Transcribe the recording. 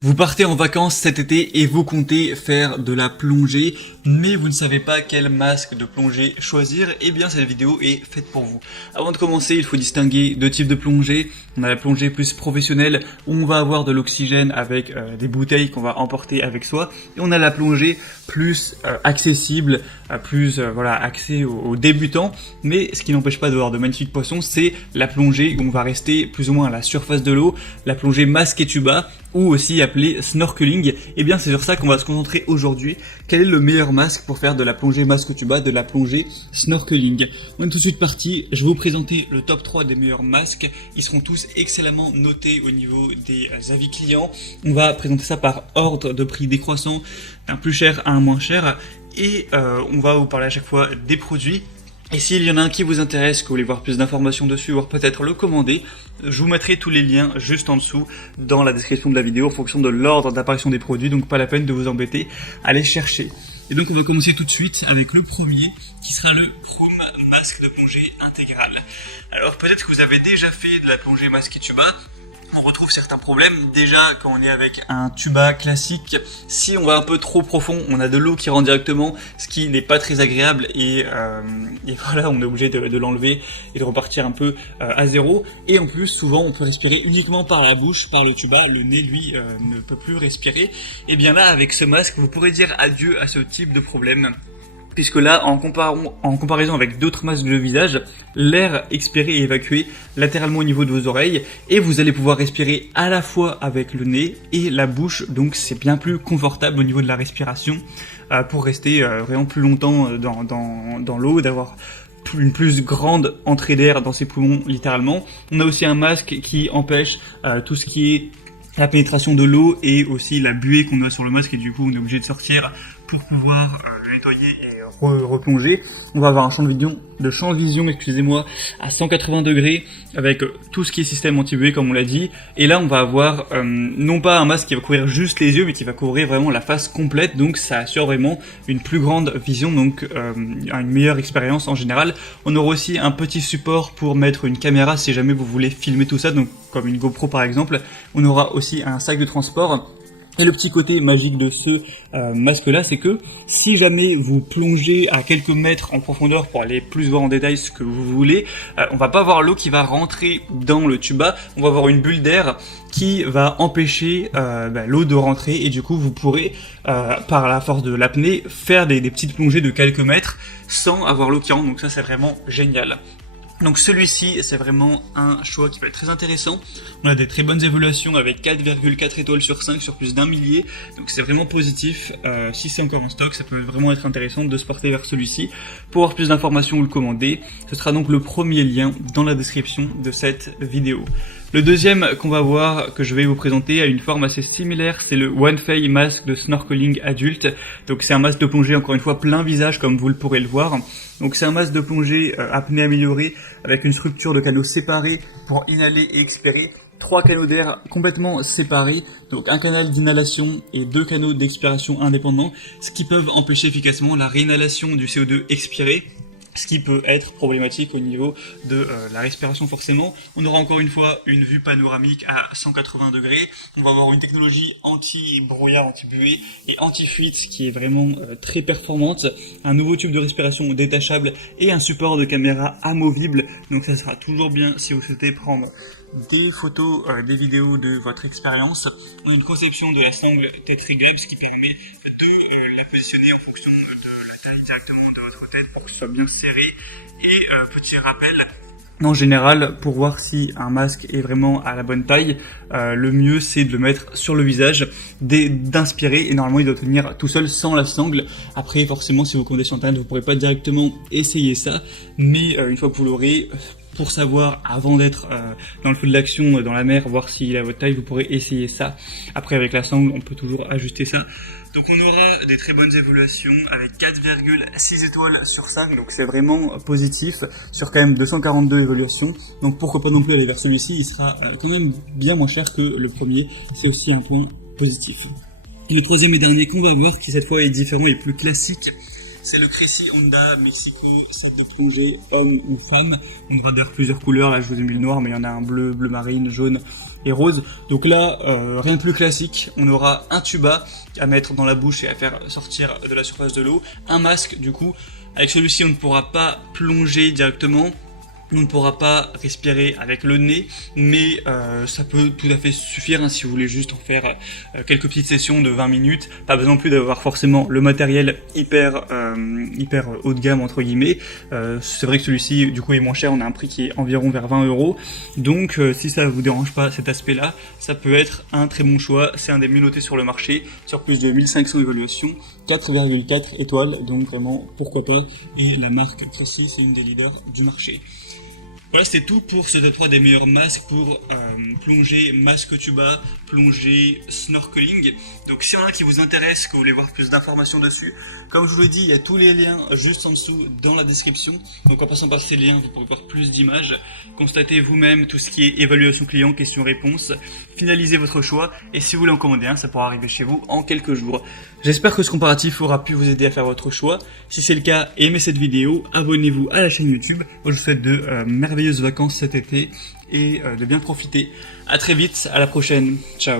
Vous partez en vacances cet été et vous comptez faire de la plongée, mais vous ne savez pas quel masque de plongée choisir. Eh bien, cette vidéo est faite pour vous. Avant de commencer, il faut distinguer deux types de plongée. On a la plongée plus professionnelle où on va avoir de l'oxygène avec des bouteilles qu'on va emporter avec soi, et on a la plongée plus accessible, voilà, accès aux débutants. Mais ce qui n'empêche pas d'avoir de magnifiques poissons, c'est la plongée où on va rester plus ou moins à la surface de l'eau, la plongée masque et tuba, ou aussi appelé snorkeling. Et bien c'est sur ça qu'on va se concentrer aujourd'hui. Quel est le meilleur masque pour faire de la plongée masque tuba, de la plongée snorkeling? On est tout de suite parti, je vais vous présenter le top 3 des meilleurs masques. Ils seront tous excellemment notés au niveau des avis clients. On va présenter ça par ordre de prix décroissant, d'un plus cher à un moins cher. Et on va vous parler à chaque fois des produits. Et s'il y en a un qui vous intéresse, que vous voulez voir plus d'informations dessus, voire peut-être le commander, je vous mettrai tous les liens juste en dessous dans la description de la vidéo en fonction de l'ordre d'apparition des produits, donc pas la peine de vous embêter à les chercher. Et donc on va commencer tout de suite avec le premier, qui sera le Chrome masque de plongée intégral. Alors peut-être que vous avez déjà fait de la plongée masque et tuba. On retrouve certains problèmes. Déjà, quand on est avec un tuba classique, si on va un peu trop profond, on a de l'eau qui rentre directement, ce qui n'est pas très agréable, et voilà, on est obligé de l'enlever et de repartir un peu à zéro. Et en plus, souvent, on peut respirer uniquement par la bouche, par le tuba. Le nez, lui, ne peut plus respirer. Et bien là, avec ce masque, vous pourrez dire adieu à ce type de problème. Puisque là, en comparaison avec d'autres masques de visage, l'air expiré est évacué latéralement au niveau de vos oreilles, et vous allez pouvoir respirer à la fois avec le nez et la bouche, donc c'est bien plus confortable au niveau de la respiration pour rester vraiment plus longtemps dans l'eau, d'avoir une plus grande entrée d'air dans ses poumons littéralement. On a aussi un masque qui empêche tout ce qui est la pénétration de l'eau et aussi la buée qu'on a sur le masque, et du coup on est obligé de sortir pour pouvoir le nettoyer et replonger. On va avoir un champ de vision, excusez-moi, à 180 degrés avec tout ce qui est système anti-buée comme on l'a dit. Et là on va avoir non pas un masque qui va couvrir juste les yeux, mais qui va couvrir vraiment la face complète, donc ça assure vraiment une plus grande vision, donc une meilleure expérience en général. On aura aussi un petit support pour mettre une caméra si jamais vous voulez filmer tout ça, donc comme une GoPro par exemple. On aura aussi un sac de transport. Et le petit côté magique de ce masque-là, c'est que si jamais vous plongez à quelques mètres en profondeur pour aller plus voir en détail ce que vous voulez, on va pas avoir l'eau qui va rentrer dans le tuba, on va avoir une bulle d'air qui va empêcher l'eau de rentrer, et du coup vous pourrez, par la force de l'apnée, faire des petites plongées de quelques mètres sans avoir l'eau qui rentre, donc ça c'est vraiment génial. Donc celui-ci, c'est vraiment un choix qui peut être très intéressant. On a des très bonnes évaluations avec 4,4 étoiles sur 5 sur plus d'un millier. Donc c'est vraiment positif. Si c'est encore en stock, ça peut vraiment être intéressant de se porter vers celui-ci. Pour avoir plus d'informations ou le commander, ce sera donc le premier lien dans la description de cette vidéo. Le deuxième qu'on va voir, que je vais vous présenter, a une forme assez similaire, c'est le OneFey masque de snorkeling adulte. Donc c'est un masque de plongée, encore une fois, plein visage comme vous le pourrez le voir. Donc c'est un masque de plongée apnée améliorée avec une structure de canaux séparés pour inhaler et expirer. 3 canaux d'air complètement séparés, donc un canal d'inhalation et 2 canaux d'expiration indépendants, ce qui peuvent empêcher efficacement la réinhalation du CO2 expiré, ce qui peut être problématique au niveau de la respiration forcément. On aura encore une fois une vue panoramique à 180 degrés. On va avoir une technologie anti-brouillard, anti-buée et anti-fuite qui est vraiment très performante. Un nouveau tube de respiration détachable et un support de caméra amovible. Donc ça sera toujours bien si vous souhaitez prendre des photos, des vidéos de votre expérience. On a une conception de la sangle Tetriglyph, ce qui permet de la positionner en fonction de directement de votre tête pour que ce soit bien serré. Et petit rappel, en général, pour voir si un masque est vraiment à la bonne taille, le mieux c'est de le mettre sur le visage, d'inspirer, et normalement il doit tenir tout seul sans la sangle. Après forcément si vous commandez sur internet vous pourrez pas directement essayer ça, mais une fois que vous l'aurez, pour savoir avant d'être dans le feu de l'action, dans la mer, voir s'il est à votre taille, vous pourrez essayer ça. Après avec la sangle on peut toujours ajuster ça. Donc on aura des très bonnes évaluations avec 4,6 étoiles sur 5, donc c'est vraiment positif sur quand même 242 évaluations. Donc pourquoi pas non plus aller vers celui-ci, il sera quand même bien moins cher que le premier, c'est aussi un point positif. Et le troisième et dernier qu'on va voir, qui cette fois est différent et plus classique, c'est le Crazy Honda Mexico, sac de plongée homme ou femme. On aura d'ailleurs plusieurs couleurs, là je vous ai mis le noir, mais il y en a un bleu, bleu marine, jaune, et rose. Donc là, rien de plus classique. On aura un tuba à mettre dans la bouche et à faire sortir de la surface de l'eau. Un masque du coup. Avec celui-ci, on ne pourra pas plonger directement. On ne pourra pas respirer avec le nez, mais ça peut tout à fait suffire hein, si vous voulez juste en faire quelques petites sessions de 20 minutes. Pas besoin non plus d'avoir forcément le matériel hyper haut de gamme entre guillemets. C'est vrai que celui-ci du coup est moins cher, on a un prix qui est environ vers 20 €. Donc si ça vous dérange pas cet aspect-là, ça peut être un très bon choix. C'est un des mieux notés sur le marché, sur plus de 1500 évaluations, 4,4 étoiles, donc vraiment pourquoi pas. Et la marque Cressy, c'est une des leaders du marché. Voilà, c'était tout pour ce top 3 des meilleurs masques pour plongée, masque tuba, plongée, snorkeling. Donc s'il y en a qui vous intéresse, que vous voulez voir plus d'informations dessus, comme je vous l'ai dit, il y a tous les liens juste en dessous dans la description. Donc en passant par ces liens, vous pourrez voir plus d'images, constatez vous-même tout ce qui est évaluation client, questions-réponses, finalisez votre choix et si vous voulez en commander un, ça pourra arriver chez vous en quelques jours. J'espère que ce comparatif aura pu vous aider à faire votre choix. Si c'est le cas, aimez cette vidéo, abonnez-vous à la chaîne YouTube. Moi, je vous souhaite de merveilleuses vacances cet été et de bien profiter. À très vite, à la prochaine, ciao.